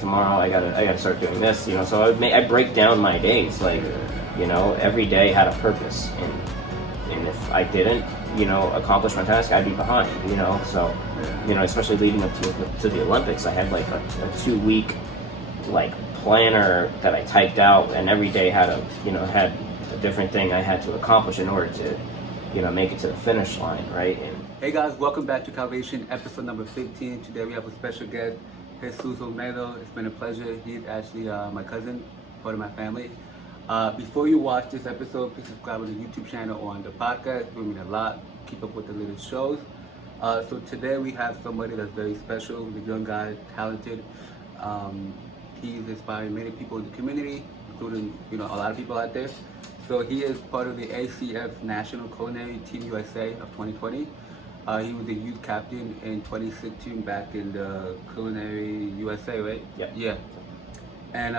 tomorrow I gotta start doing this, so I break down my days, like, every day had a purpose, and if I didn't, accomplish my task, I'd be behind, so, especially leading up to the Olympics, I had like a 2-week like planner that I typed out, and every day had a different thing I had to accomplish in order to, make it to the finish line, right? Hey guys, welcome back to Calvation, episode number 15. Today we have a special guest, Jesus Olmedo. It's been a pleasure. He's actually my cousin, part of my family. Before you watch this episode, please subscribe to the YouTube channel or on the podcast. It would mean a lot. Keep up with the latest shows. So today we have somebody that's very special. He's a young guy, talented. He's inspiring many people in the community, including a lot of people out there. So he is part of the ACF National Culinary Team USA of 2020. He was the youth captain in 2016 back in the Culinary USA, right? Yeah. Yeah. And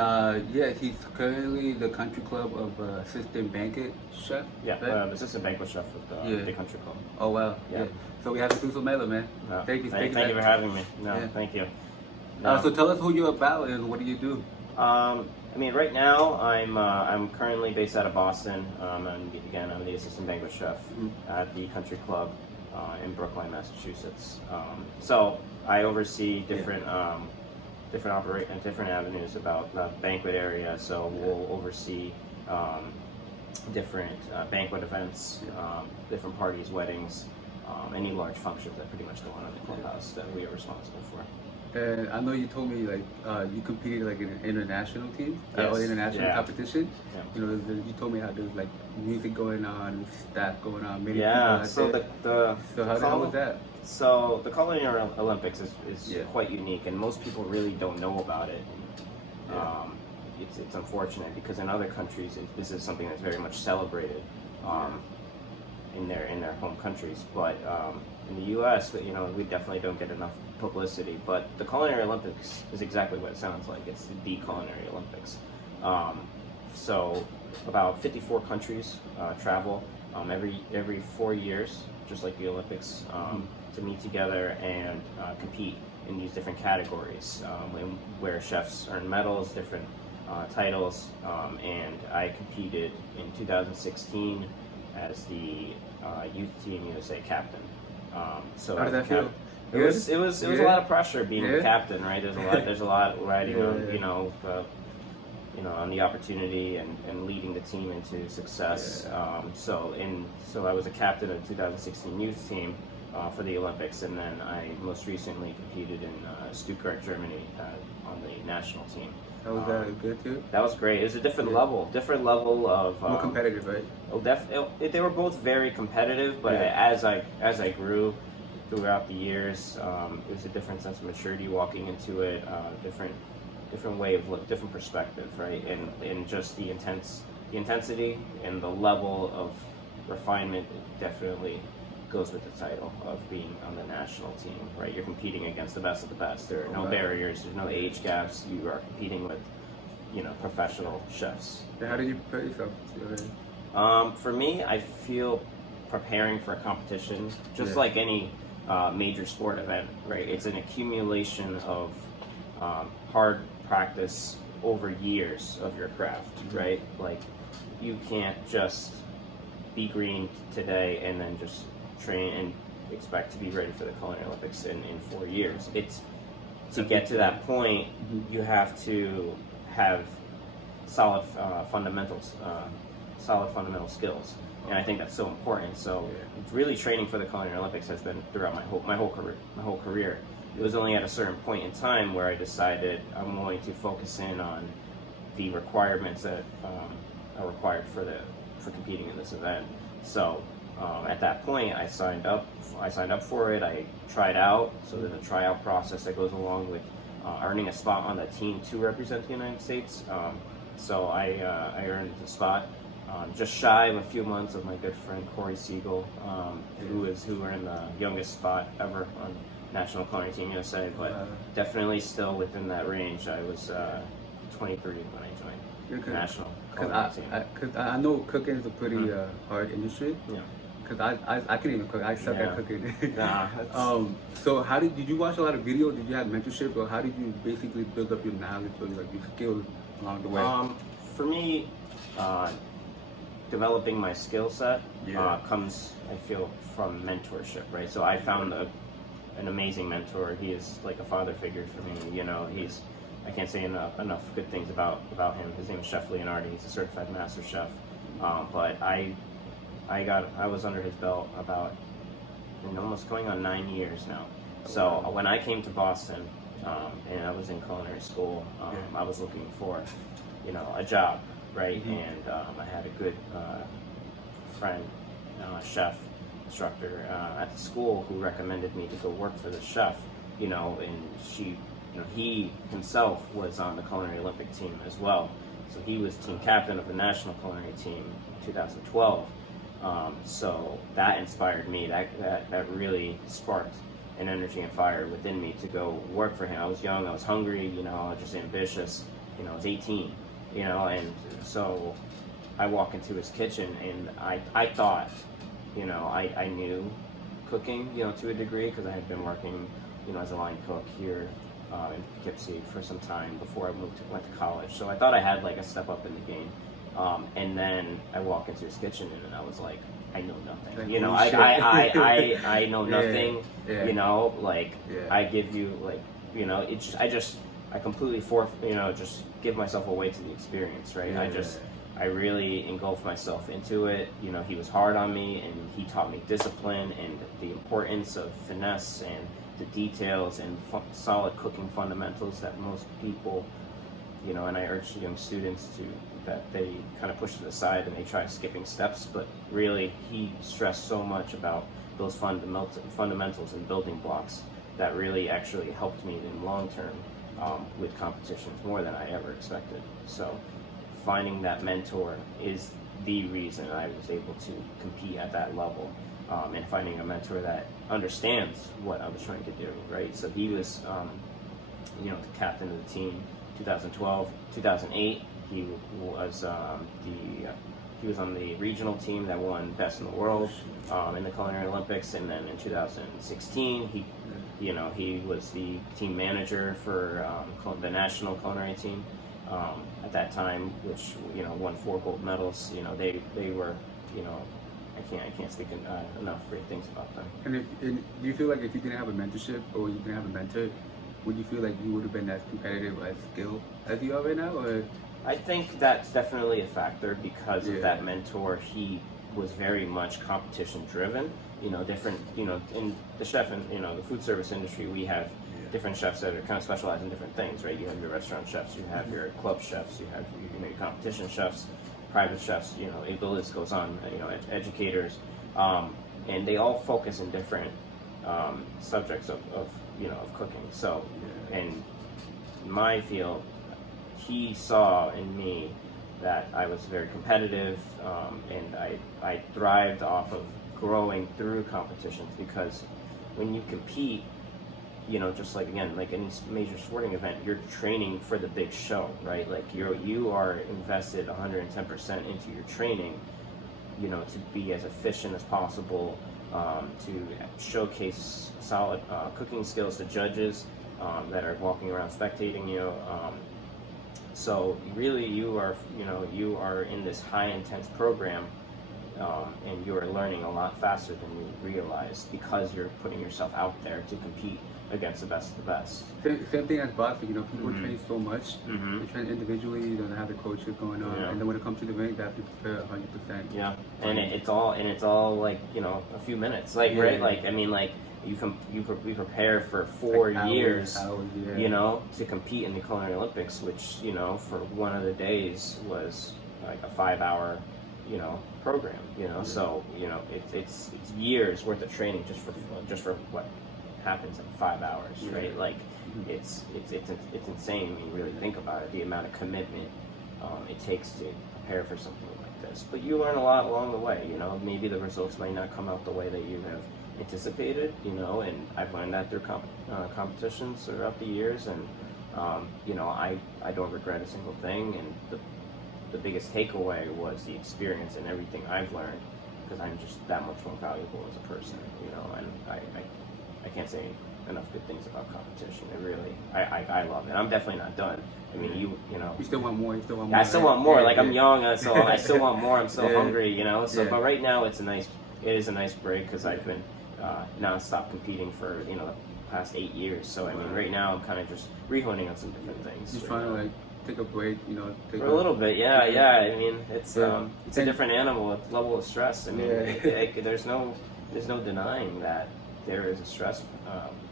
he's currently the country club of assistant banquet chef. Yeah, right? assistant banquet chef with the country club. Oh wow. Yeah. So we have Jesus Olmedo, man. No, thank you for having me. No, thank you. No. So tell us who you're about and what do you do? Right now I'm currently based out of Boston. I'm the assistant banquet chef at the country club in Brookline, Massachusetts. So I oversee different avenues about the banquet area. So we'll oversee different banquet events, different parties, weddings, any large functions that pretty much go on in the clubhouse that we are responsible for. And I know you told me you competed like in an international team or international competition. Yeah. You told me how there's like music going on, staff going on, many people. So how was that? So the Culinary Olympics is quite unique, and most people really don't know about it. It's unfortunate because in other countries this is something that's very much celebrated in their home countries, but in the U.S., we definitely don't get enough publicity. But the Culinary Olympics is exactly what it sounds like. It's the Culinary Olympics. So about 54 countries travel every 4 years, just like the Olympics, to meet together and compete in these different categories, where chefs earn medals, different titles, and I competed in 2016 as the Youth Team USA captain. So how did that feel? It was a lot of pressure being the captain, right? There's a lot riding on the opportunity and leading the team into success. So I was a captain of the 2016 youth team for the Olympics, and then I most recently competed in Stuttgart, Germany, on the national team. That was good too? That was great. It was a different level of more competitive, right? They were both very competitive, but as I grew throughout the years, it was a different sense of maturity walking into it, different way of different perspective, right? And just the intensity and the level of refinement definitely goes with the title of being on the national team, right? You're competing against the best of the best. There are no barriers, there's no age gaps. You are competing with, professional chefs. How do you prepare yourself? For me, I feel preparing for a competition, just like any major sport event, right? It's an accumulation of hard practice over years of your craft, right? Like, you can't just be green today and then just train and expect to be ready for the Culinary Olympics in 4 years. It's to get to that point, you have to have solid fundamental skills, and I think that's so important. So really training for the Culinary Olympics has been throughout my whole career. It was only at a certain point in time where I decided I'm going to focus in on the requirements that are required for competing in this event. So at that point, I signed up for it. I tried out. So there's a tryout process that goes along with earning a spot on the team to represent the United States. So I earned the spot just shy of a few months of my good friend Corey Siegel, who earned the youngest spot ever on National Culinary Team USA, but definitely still within that range. I was 23 when I joined the National Culinary Team. Because I know cooking is a pretty hard industry. Yeah. because I can't even cook. I suck at cooking. Nah, so how did you watch a lot of videos? Did you have mentorship, or how did you basically build up your knowledge or like your skills along the way? For me, developing my skill set comes, I feel, from mentorship, right? So I found an amazing mentor. He is like a father figure for me. You know, I can't say enough good things about him. His name is Chef Leonardi. He's a certified master chef. But I was under his belt about almost going on 9 years now. So when I came to Boston, and I was in culinary school, I was looking for, a job, right? And I had a good friend, chef instructor at the school who recommended me to go work for the chef, and he himself was on the Culinary Olympic team as well. So he was team captain of the national culinary team in 2012. So that inspired me. That really sparked an energy and fire within me to go work for him. I was young, I was hungry, I was just ambitious. I was 18, and so I walk into his kitchen and I thought, I knew cooking, to a degree, because I had been working, as a line cook here in Poughkeepsie for some time before I went to college. So I thought I had like a step up in the game. And then I walk into his kitchen and I was like, I know nothing. I know nothing. I give you I completely just give myself away to the experience, right? I really engulfed myself into it. He was hard on me, and he taught me discipline and the importance of finesse and the details and solid cooking fundamentals that most people, and I urge young students that they kind of push to the side and they try skipping steps, but really he stressed so much about those fundamentals and building blocks that really actually helped me in long term with competitions more than I ever expected. So finding that mentor is the reason I was able to compete at that level, and finding a mentor that understands what I was trying to do, right? So he was, the captain of the team 2012, 2008. He was he was on the regional team that won Best in the World in the Culinary Olympics, and then in 2016 he was the team manager for the national culinary team at that time, which won 4 gold medals. They were I can't speak enough great things about them. And do you feel like if you didn't have a mentorship or you didn't have a mentor, would you feel like you would have been as competitive, as skilled as you are right now? Or I think that's definitely a factor because of that mentor. He was very much competition driven. Different. In the chef and the food service industry, we have different chefs that are kind of specialized in different things, right? You have your restaurant chefs, you have your club chefs, you have your competition chefs, private chefs. The list goes on. Educators, and they all focus in different subjects of cooking. So, in my field, he saw in me that I was very competitive, and I thrived off of growing through competitions, because when you compete, just like any major sporting event, you're training for the big show, right? Like you are invested 110% into your training, to be as efficient as possible, to showcase solid cooking skills to judges that are walking around spectating you. So really, you are in this high intense program, and you are learning a lot faster than you realize, because you're putting yourself out there to compete against the best of the best. Same thing as boxing. People train so much. They train individually. They have the coaches going on, and then when it comes to the ring, they have to prepare 100%. Yeah, and it's all like a few minutes, right? Like we prepare for 4 years, to compete in the Culinary Olympics, which for one of the days was like a 5-hour program. So it's years worth of training just for what happens in 5 hours, right? Like it's insane when you really think about it, the amount of commitment it takes to prepare for something like this. But you learn a lot along the way. Maybe the results might not come out the way that you have anticipated, and I've learned that through competitions throughout the years, and I don't regret a single thing. And the biggest takeaway was the experience and everything I've learned because I'm just that much more valuable as a person, you know. And I can't say enough good things about competition. It really, I love it. I'm definitely not done. I mean, you know. You still want more. You still want Yeah, more. I still want more. Yeah, like I'm young, so I still want more. I'm still Yeah. hungry, you know. So, Yeah. but right now it is a nice break because I've been nonstop competing for the past 8 years. So I mean, right now I'm kind of just rehoning on some different things. Just trying to like take a break, take for a little bit. Yeah. I mean, it's a And- different animal, a level of stress. I mean, there's no denying that there is a stress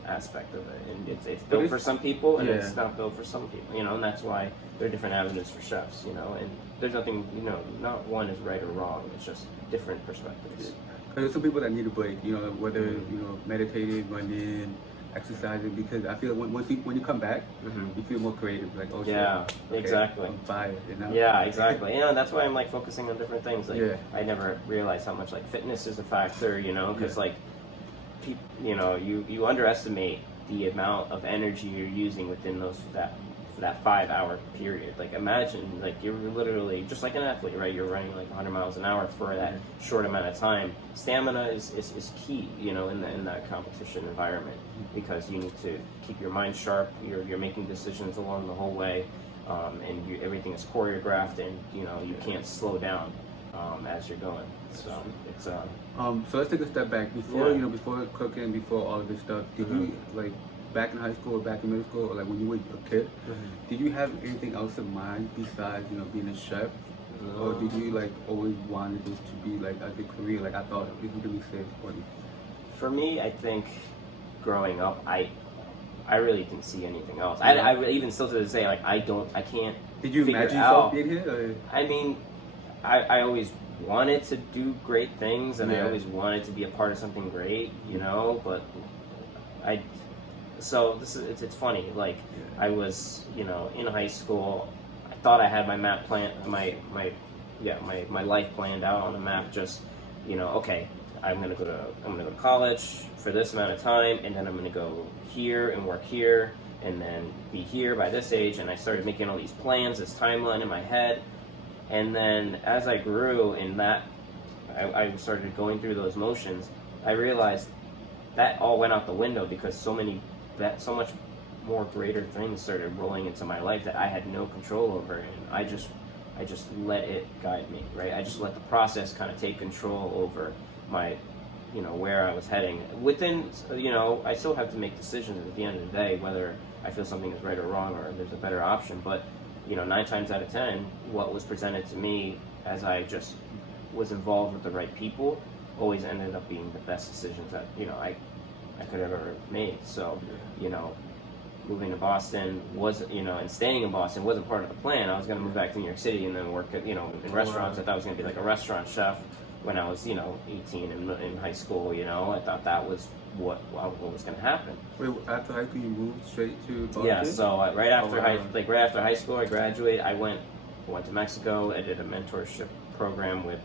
aspect of it, and it's built for some people, and it's not built for some people, and that's why there are different avenues for chefs, and there's nothing, not one is right or wrong. It's just different perspectives. There's some people that need a break, whether meditating, running, exercising, because I feel when you come back, you feel more creative. Like, oh, yeah, shit, okay, exactly. I'm fired, Yeah, exactly. And that's why I'm like focusing on different things. Like, Yeah. I never realized how much like fitness is a factor, because like, you underestimate the amount of energy you're using within that 5-hour period. Like, imagine, like, you're literally just like an athlete, right? You're running like 100 miles an hour for that short amount of time. Stamina is key, in that competition environment, because you need to keep your mind sharp. You're making decisions along the whole way, and everything is choreographed, and you can't slow down as you're going. So it's So let's take a step back. Before before cooking, before all of this stuff, did you like back in high school or back in middle school, or like when you were a kid, did you have anything else in mind besides being a chef, or did you like always wanted this to be like as a career? Like, I thought this was gonna be safe for you. For me, I think growing up, I really didn't see anything else. I even still to this day, like I can't. Did you figure imagine out, yourself being here? Or? I mean, I always wanted to do great things, and I always wanted to be a part of something great, but so it's funny, like I was, in high school, I thought I had my map plan, my life planned out on a map, just, okay, I'm gonna go to college for this amount of time, and then I'm gonna go here and work here, and then be here by this age. And I started making all these plans, this timeline in my head. And then as I grew in that, I started going through those motions. I realized that all went out the window because so much more greater things started rolling into my life that I had no control over, and I just let it guide me, right? I just let the process kind of take control over my, where I was heading. Within, I still have to make decisions at the end of the day, whether I feel something is right or wrong, or there's a better option. But 9 times out of 10, what was presented to me as I just was involved with the right people always ended up being the best decisions that I could have ever made. So moving to Boston was and staying in Boston wasn't part of the plan. I was going to move back to New York City and then work at in restaurants. I thought I was going to be like a restaurant chef when I was 18 in high school. I thought that was what was going to happen. Wait, after high school you moved straight to Boston? Yeah, so right after high school, I graduated. I went to Mexico. I did a mentorship program with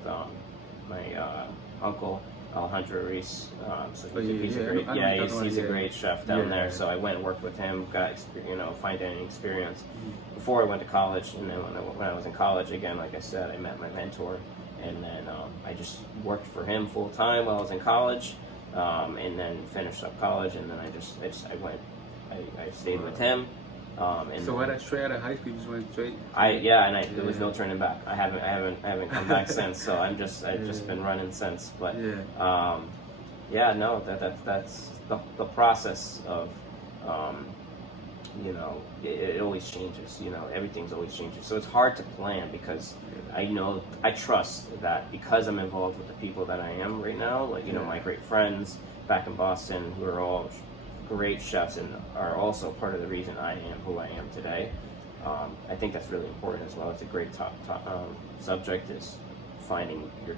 my uncle Alejandro Reese. So he's a great chef down there. So I went and worked with him, got fine-dining experience before I went to college. And then when I was in college, again, like I said, I met my mentor, and then I just worked for him full time while I was in college. And then finished up college, and then I stayed with him. And so straight out of high school, you just went straight? There was no turning back. I haven't come back since. So I've just been running since. But that's the process of it always changes. Everything's always changing. So it's hard to plan because I trust that because I'm involved with the people that I am right now, like my great friends back in Boston who are all great chefs and are also part of the reason I am who I am today. I think that's really important as well. It's a great top subject, is finding your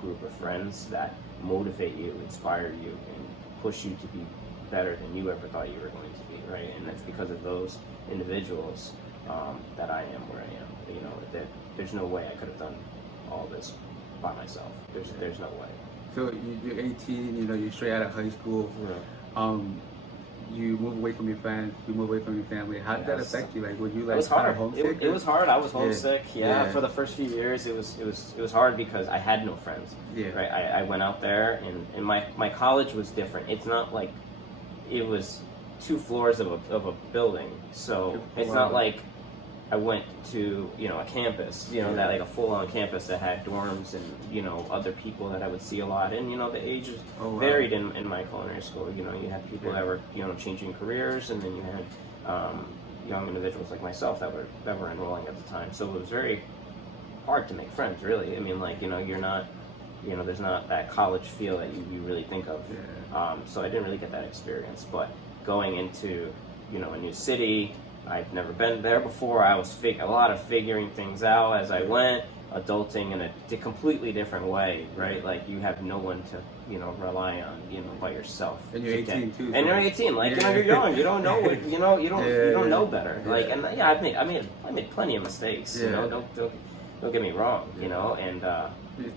group of friends that motivate you, inspire you, and push you to be better than you ever thought you were going to be, right? And that's because of those individuals that I am where I am. That there's no way I could have done all this by myself. There's no way. So you're 18, you're straight out of high school. Yeah. you move away from your friends, you move away from your family. How did that affect you? Like, were you like it was kind hard. of homesick? It was hard. I was homesick. Yeah. For the first few years, it was hard because I had no friends. Yeah. Right. I went out there, and my college was different. It's not like it was 2 floors of a building, so it's not like I went to a campus, that like a full-on campus that had dorms and other people that I would see a lot, and the ages varied in my culinary school. You had people that were changing careers, and then you had young individuals like myself that were enrolling at the time. So it was very hard to make friends, really. I mean, like you're not, there's not that college feel that you really think of. So I didn't really get that experience, but going into a new city. I've never been there before. I was a lot of figuring things out as I went, adulting in a completely different way, right? Like you have no one to, rely on, by yourself. And you're 18 too. And you're 18, like you're young. You don't know what, you don't know better. Like, and I made plenty of mistakes. Don't get me wrong. And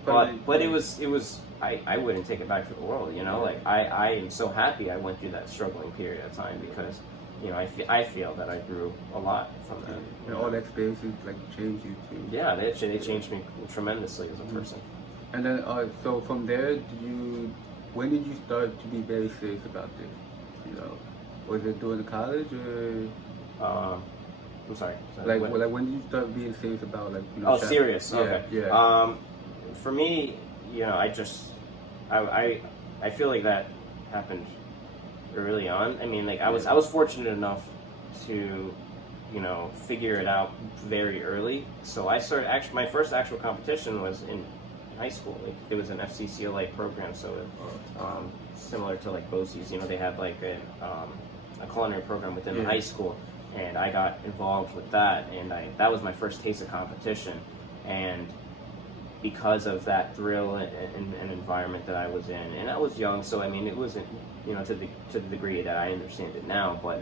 but it was I wouldn't take it back for the world. Like I am so happy I went through that struggling period of time because. I feel that I grew a lot from that. And all the experiences like changed you too. Yeah, they changed me tremendously as a person. And then, so from there, when did you start to be very serious about this? Was it during college or? I'm sorry. Like when did you start being serious about serious. Yeah, okay. Yeah. For me, I feel like that happened early on. I mean, like I was fortunate enough to, figure it out very early. So I started my first actual competition was in high school. Like, it was an FCCLA program, so similar to like BOCES. They had like a culinary program within the high school, and I got involved with that, and that was my first taste of competition, and because of that thrill and environment that I was in, and I was young, so I mean it wasn't to the degree that I understand it now, but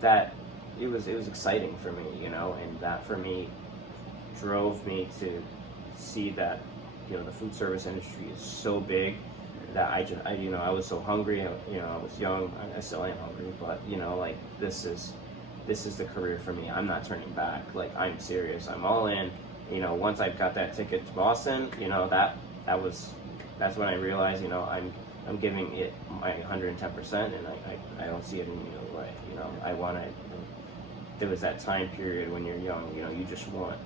that it was exciting for me, and that for me drove me to see that the food service industry is so big that I was so hungry. I was young. I still am hungry, but like this is the career for me. I'm not turning back. Like I'm serious. I'm all in. Once I got that ticket to Boston, that's when I realized, I'm giving it my 110%, and I don't see it any other way. There was that time period when you're young, you just want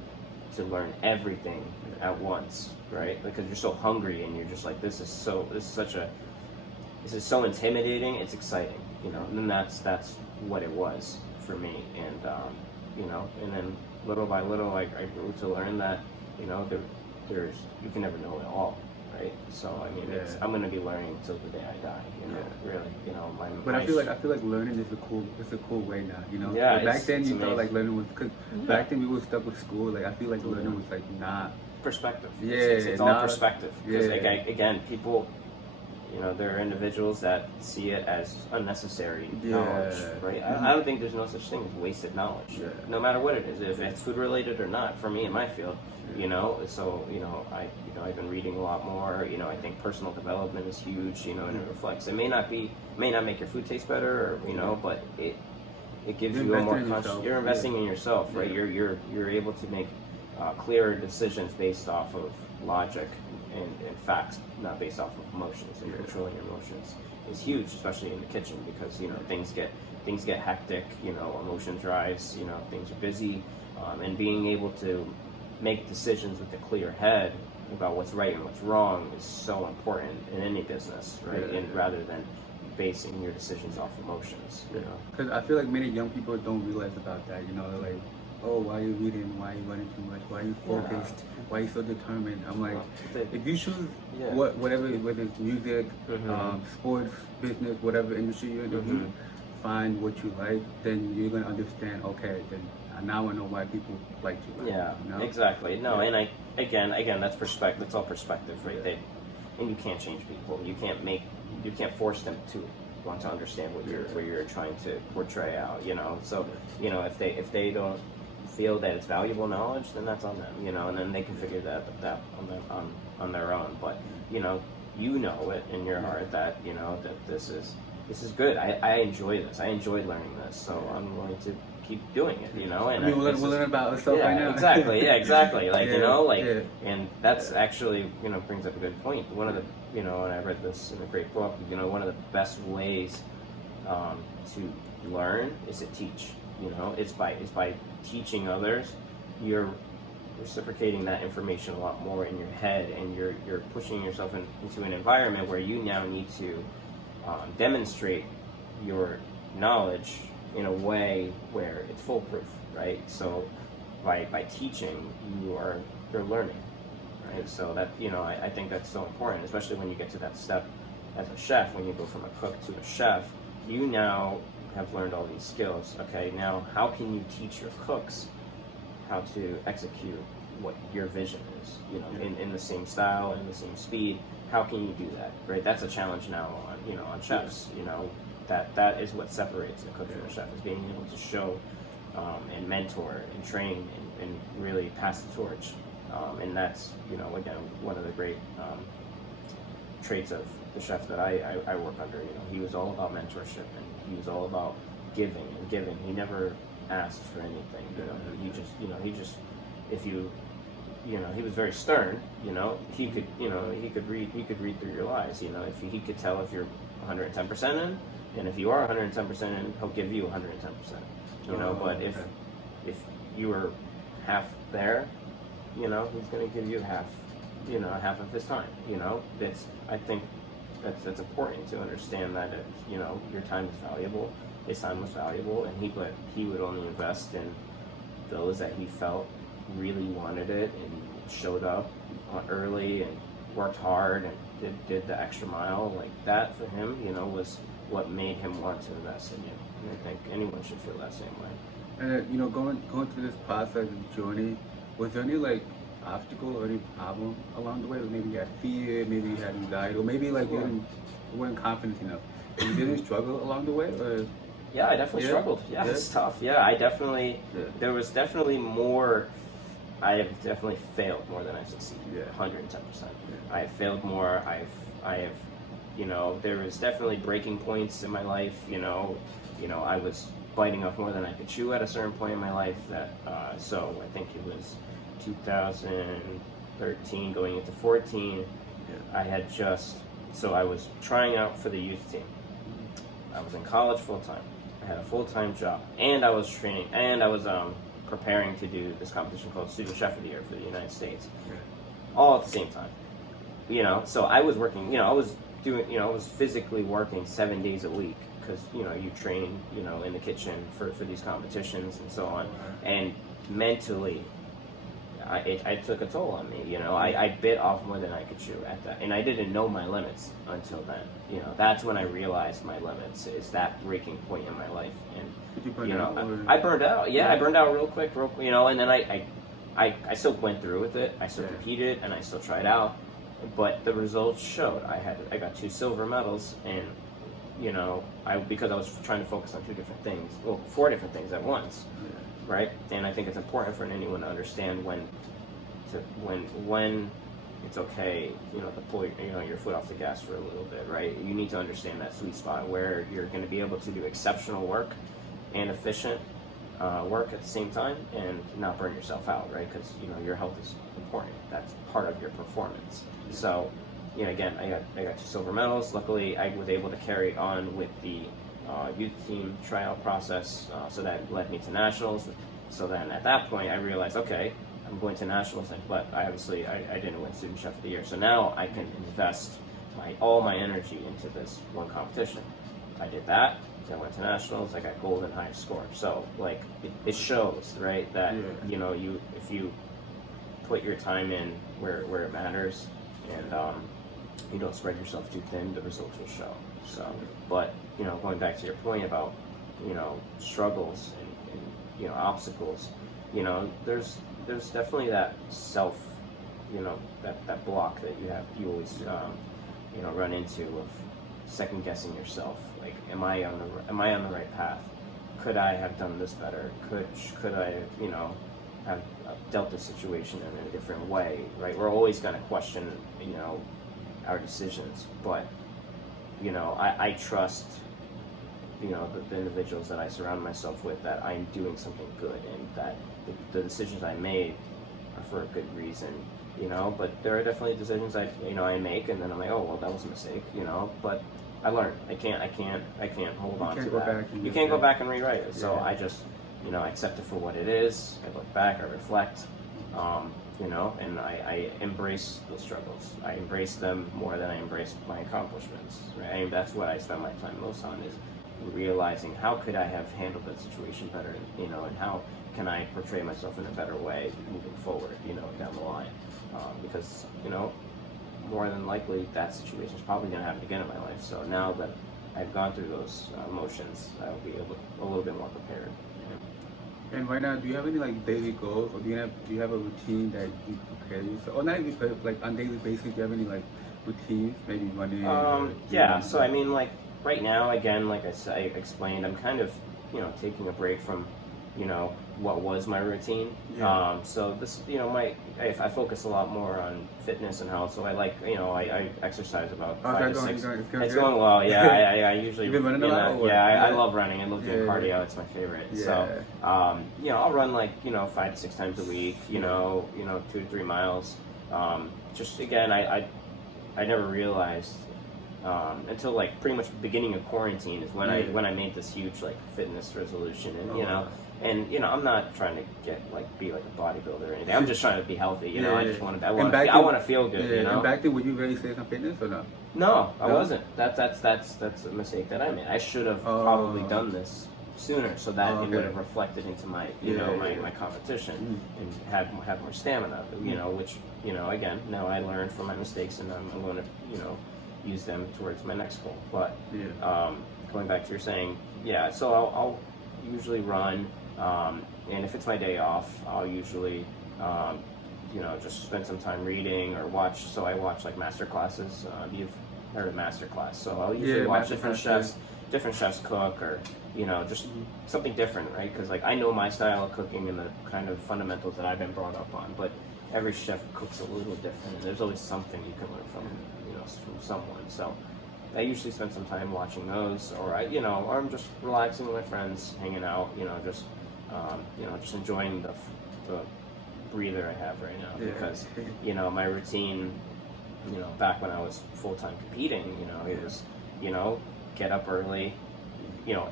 to learn everything at once, right? Because you're so hungry, and you're just like, this is so intimidating. It's exciting, and that's what it was for me, and then little by little, I grew to learn that, there's you can never know it all, right? So I mean, I'm gonna be learning till the day I die, really, But I feel like learning is a cool way now, Yeah. Like back then you thought amazing. like learning was, cause back then we were stuck with school. Like I feel like learning was like not Perspective. Yeah, It's all not- perspective. Because yeah. again, people, there are individuals that see it as unnecessary knowledge, right? I don't think there's no such thing as wasted knowledge, no matter what it is, if it's food related or not. For me in my field, so I've been reading a lot more. I think personal development is huge, and it reflects. It may not make your food taste better, or but it gives you a more conscious. You're investing in yourself, right? You're able to make clearer decisions based off of logic and facts, not based off of emotions. And controlling your emotions is huge, especially in the kitchen, because things get hectic. Emotions rise. Things are busy, and being able to make decisions with a clear head about what's right and what's wrong is so important in any business, right? And rather than basing your decisions off emotions, Because I feel like many young people don't realize about that. They're like, oh, why are you reading? Why are you running too much? Why are you focused? Why are you so determined? I'm like, if you choose whether it's music, sports, business, whatever industry you're in, if you find what you like, then you're gonna understand. Okay, then now I know why people like you. Yeah, exactly. No, and again, that's perspective. That's all perspective, right? And you can't change people. You can't force them to want to understand what you're trying to portray out. So if they don't feel that it's valuable knowledge, then that's on them. And then they can figure that on their own. But you know it in your heart that that this is this is good. I enjoy this. I enjoy learning this, so I'm going to keep doing it, you know. And I mean, we're learning about ourselves right now. Exactly. Yeah, exactly. Like, you know, like, and that's Yeah. actually, you know, brings up a good point. One of the, you know, and I read this in a great book, you know, one of the best ways to learn is to teach. You know, it's by teaching others. You're reciprocating that information a lot more in your head, and you're pushing yourself into an environment where you now need to demonstrate your knowledge in a way where it's foolproof, right? So by teaching, you're learning, right? So that, you know, I think that's so important, especially when you get to that step as a chef. When you go from a cook to a chef, you now have learned all these skills. Okay, now how can you teach your cooks how to execute what your vision is, you know, in the same style, in the same speed? How can you do that, right? That's a challenge now on, you know, on chefs, you know, that is what separates a cook from a chef, is being able to show and mentor and train and really pass the torch. And that's, you know, again, one of the great traits of the chef that I work under. You know, he was all about mentorship, and he was all about giving and giving. He never asked for anything, you know. He just, if you know, he was very stern, you know. He could read through your lies, you know. If he could tell if you're 110% in, and if you are 110% in, he'll give you 110%, you know. But if you were half there, you know, he's going to give you half of his time, you know. I think that's important to understand that, you know, your time is valuable, his time was valuable, and he would only invest in those that he felt really wanted it and showed up early and worked hard and did the extra mile. Like, that for him, you know, was what made him want to invest in you. And I think anyone should feel that same way. And you know, going through this process and journey, was there any like obstacle or any problem along the way? Maybe you had fear, maybe you had anxiety, or maybe like you weren't confident enough. Did you struggle along the way, or? Yeah, I definitely struggled. Yeah, it's tough. Yeah, there was definitely more. I have definitely failed more than I've succeeded. 110%. I have failed more. I have, you know, there was definitely breaking points in my life. You know, I was biting off more than I could chew at a certain point in my life. So I think it was 2013 going into 14. I had I was trying out for the youth team. I was in college full time. I had a full-time job, and I was training, and I was preparing to do this competition called Student Chef of the Year for the United States, all at the same time. You know, so I was working. You know, I was physically working 7 days a week, because, you know, you train, you know, in the kitchen for these competitions and so on, and mentally, it took a toll on me. You know, I bit off more than I could chew at that, and I didn't know my limits until then. You know, that's when I realized my limits, is that breaking point in my life. And Did you burn you know, out? I burned out. Yeah, I burned out real quick. You know, and then I still went through with it. I still competed, and I still tried out, but the results showed. I got 2 silver medals, and you know, because I was trying to focus on 4 different things at once. Right, and I think it's important for anyone to understand when it's okay, you know, to pull your foot off the gas for a little bit. Right, you need to understand that sweet spot where you're going to be able to do exceptional work and efficient work at the same time, and not burn yourself out. Right, because, you know, your health is important. That's part of your performance. So, you know, again, I got 2 silver medals. Luckily, I was able to carry on with the youth team tryout process, so that led me to nationals. So then at that point I realized, okay, I'm going to nationals, but I didn't win Student Chef of the Year, so now I can invest all my energy into this one competition. I did that, I went to nationals, I got gold and highest score. So like it shows, right, that you know, if you put your time in where it matters, and you don't spread yourself too thin, the results will show. So, but, you know, going back to your point about, you know, struggles and you know, obstacles, you know, there's definitely that self, you know, that block that you always you know, run into, of second guessing yourself. Like, am I on the right path? Could I have done this better? Could I, you know, have dealt the situation in a different way? Right? We're always going to question, you know, our decisions, but, you know, I trust the individuals that I surround myself with, that I'm doing something good, and that the decisions I made are for a good reason. But there are definitely decisions I make, and then I'm like, oh well, that was a mistake. But I learned. I can't hold on to that. You can't go back and rewrite it. So I just I accept it for what it is. I look back, I reflect, and I embrace those struggles. I embrace them more than I embrace my accomplishments. Right? And that's what I spend my time most on, is realizing how could I have handled that situation better, and how can I portray myself in a better way moving forward, down the line. Because, more than likely that situation is probably going to happen again in my life. So now that I've gone through those emotions, I'll be a little bit more prepared. And right now, do you have any daily goals, or do you have a routine that you prepare yourself, or not even on a daily basis? Do you have any routines, maybe running? Yeah. So I mean, right now, again, like I explained, I'm kind of taking a break from what was my routine. So this, I focus a lot more on fitness and health. So I I exercise about 5 to 6. It's going well. Yeah, I usually. You've been running a lot? I love running. I love doing cardio. It's my favorite. Yeah. So, I'll run 5 to 6 times a week. 2 to 3 miles. Just again, I never realized until pretty much the beginning of quarantine is when I made this huge fitness resolution, and and I'm not trying to get be like a bodybuilder or anything. I'm just trying to be healthy. I just want to. I want to feel good. And back then, were you really serious on fitness or no? No, I wasn't. That's a mistake that I made. I should have probably done this sooner, so that it would have reflected into my my competition and had more stamina. Which again, now I learned from my mistakes, and I'm going to use them towards my next goal. But going back to your saying, so I'll usually run, and if it's my day off, I'll usually just spend some time reading or watch. So I watch master classes. You've heard of master class, so I'll usually watch different chefs cook, or just something different, right? Because I know my style of cooking and the kind of fundamentals that I've been brought up on, but every chef cooks a little different, and there's always something you can learn from someone. So I usually spend some time watching those, or or I'm just relaxing with my friends, hanging out, just enjoying the breather I have right now, because my routine, back when I was full-time competing, it was get up early,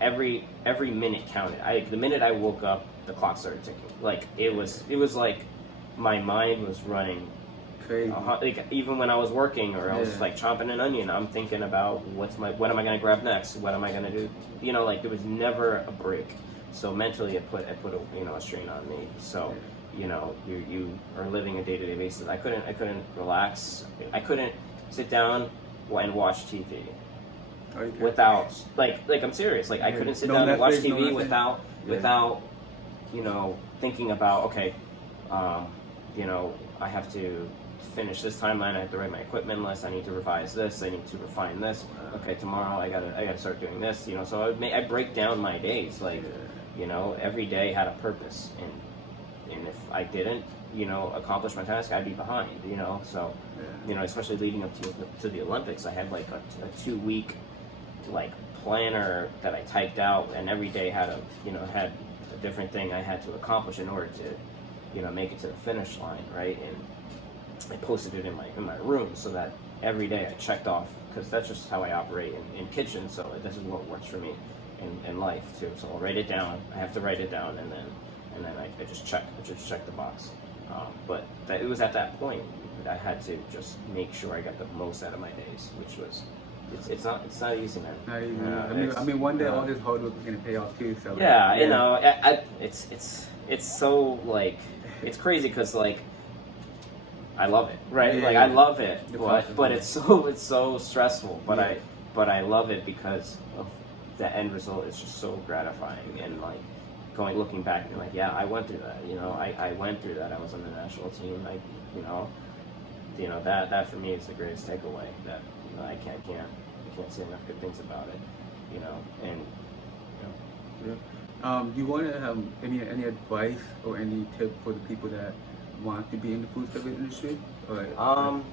every minute counted. The minute I woke up, the clock started ticking. It was like my mind was running crazy. Even when I was working, or I was chopping an onion, I'm thinking about what am I going to grab next? What am I going to do? There was never a break. So mentally, it put a strain on me. So you are living a day-to-day basis. I couldn't relax. I couldn't sit down and watch TV without I'm serious. I couldn't sit down and watch TV without thinking about, okay, I have to finish this timeline. I have to write my equipment list. I need to revise this. I need to refine this. Okay, tomorrow I gotta start doing this. So I break down my days. Every day had a purpose, and if I didn't, accomplish my task, I'd be behind. So, especially leading up to the Olympics, I had a 2-week planner that I typed out, and every day had a different thing I had to accomplish in order to make it to the finish line, right? And I posted it in my room, so that every day I checked off, because that's just how I operate in kitchen. So this is what works for me in life too. So I'll write it down. I have to write it down, and then I just check the box. But it was at that point that I had to just make sure I got the most out of my days, which was. It's not easy, man. Not easy. I mean, one day all this hard work is gonna pay off too. So it's so it's crazy, because I love it, right? I love it, but it's so stressful. But I love it because of the end result is just so gratifying, and looking back and I went through that. I went through that. I was on the national team. That for me is the greatest takeaway. That I can't say enough good things about it. And do you want to have any advice or any tip for the people that want to be in the food service industry? Or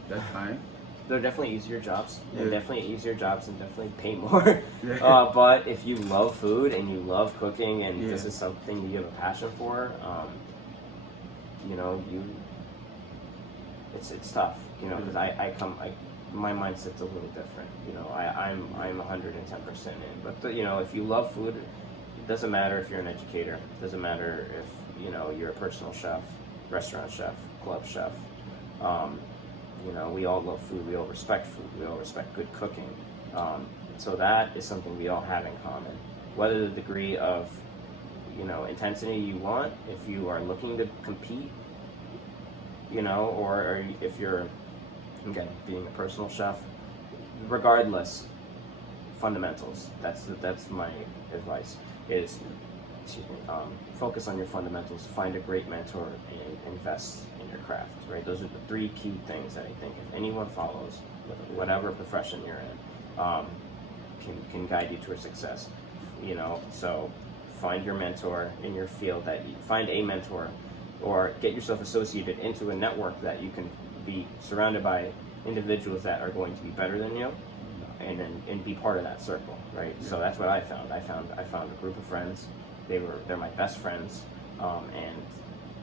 that's fine. They're definitely easier jobs. Yeah. They're definitely easier jobs and definitely pay more. Yeah. But if you love food and you love cooking and Yeah. this is something you have a passion for, you know, it's tough. You know, because my mindset's a little different. You know, I'm 110% in. But you know, if you love food, it doesn't matter if you're an educator. It doesn't matter if you know you're a personal chef, restaurant chef, club chef. You know, we all love food. We all respect food. We all respect good cooking. So that is something we all have in common. Whether the degree of, you know, intensity you want, if you are looking to compete, you know, or if you're, again, being a personal chef, regardless, fundamentals. That's my advice. Is focus on your fundamentals. Find a great mentor and invest in your craft. Right. Those are the three key things that I think if anyone follows, whatever profession you're in, can guide you to a success. You know. So find your mentor in your field. Find a mentor, or get yourself associated into a network that you can be surrounded by individuals that are going to be better than you, and be part of that circle, right? Yeah. So that's what I found. I found a group of friends. They're my best friends, and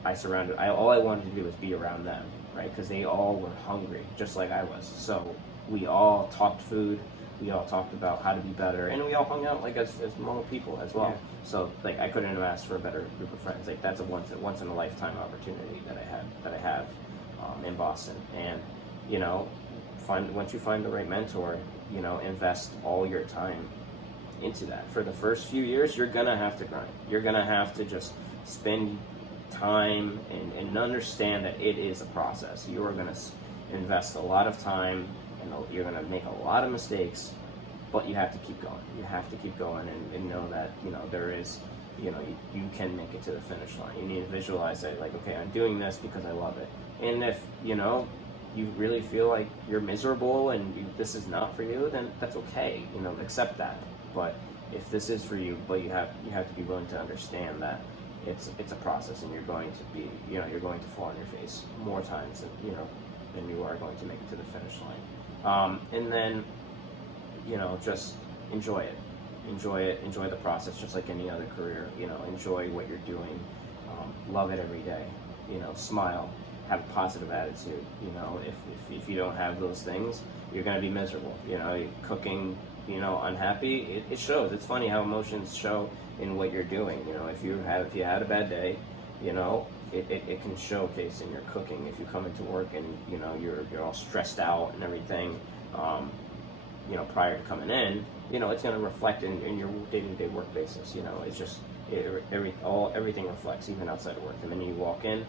all I wanted to do was be around them, right? Because they all were hungry, just like I was. So we all talked food. We all talked about how to be better, and we all hung out like as normal people as well. Yeah. So like I couldn't have asked for a better group of friends. Like that's a once in a lifetime opportunity that I have in Boston. And you know, once you find the right mentor, you know, invest all your time into that. For the first few years, you're gonna have to grind. You're gonna have to just spend time and understand that it is a process. You are gonna invest a lot of time, and you're gonna make a lot of mistakes, but you have to keep going. You have to keep going and know that, you know, there is, you know, you can make it to the finish line. You need to visualize that, like, okay, I'm doing this because I love it. And if, you know, you really feel like you're miserable and this is not for you, then that's okay. You know, accept that. But if this is for you, but you have to be willing to understand that it's a process, and you're going to fall on your face more times than you are going to make it to the finish line. And then, you know, just enjoy it. Enjoy the process, just like any other career. You know, enjoy what you're doing. Love it every day. You know, smile. Have a positive attitude. You know, if you don't have those things, you're going to be miserable. You know, cooking, you know, unhappy, it shows. It's funny how emotions show in what you're doing. You know, if you had a bad day, you know, it can showcase in your cooking. If you come into work and, you know, you're all stressed out and everything, you know, prior to coming in, you know, it's going to reflect in your day-to-day work basis. You know, it's just everything reflects, even outside of work. And then you walk in,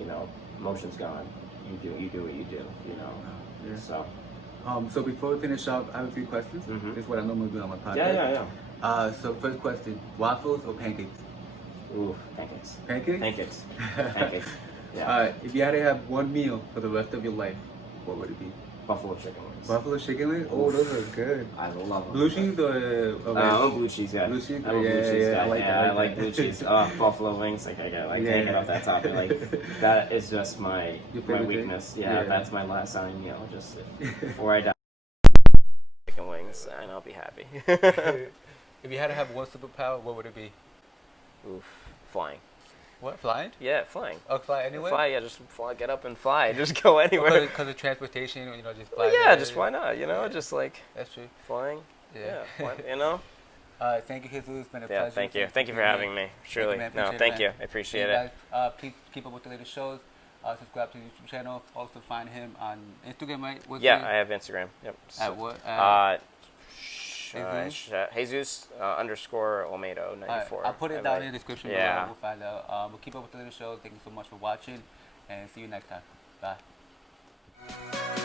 you know, emotions gone. You do what you do. You know. Yeah. So before we finish up, I have a few questions. Mm-hmm. This is what I normally do on my podcast. Yeah. So first question: waffles or pancakes? Ooh, pancakes. Pancakes? Pancakes. Yeah. If you had to have one meal for the rest of your life, what would it be? Buffalo chicken wings. Buffalo chicken wings? Oh, those are good. I love them. Blue cheese or I'm a blue cheese guy. Blue cheese? I'm a blue cheese guy. I like blue cheese. Buffalo wings. Like I can't get off that topic. Like that is just my weakness. Yeah, that's my last sign meal. Just before I die. Chicken wings, and I'll be happy. If you had to have one superpower, what would it be? Oof, flying. What, flying? Yeah, flying. Oh, fly anywhere? Fly, yeah, just fly, get up and fly. Just go anywhere. Because of transportation, you know, just fly. Well, yeah, just why not? You know, just like. That's true. Flying. Yeah. You know. Thank you, Jesus. It's been a pleasure. Thank you. Thank you for having me. Truly. Thank you. I appreciate it. Guys, please keep up with the latest shows. Subscribe to the YouTube channel. Also find him on Instagram, right? I have Instagram. Yep. At what? Jesus _Olmedo 94. I'll put it down in the description below. Yeah. We'll find out. We'll keep up with the latest show. Thank you so much for watching, and see you next time. Bye.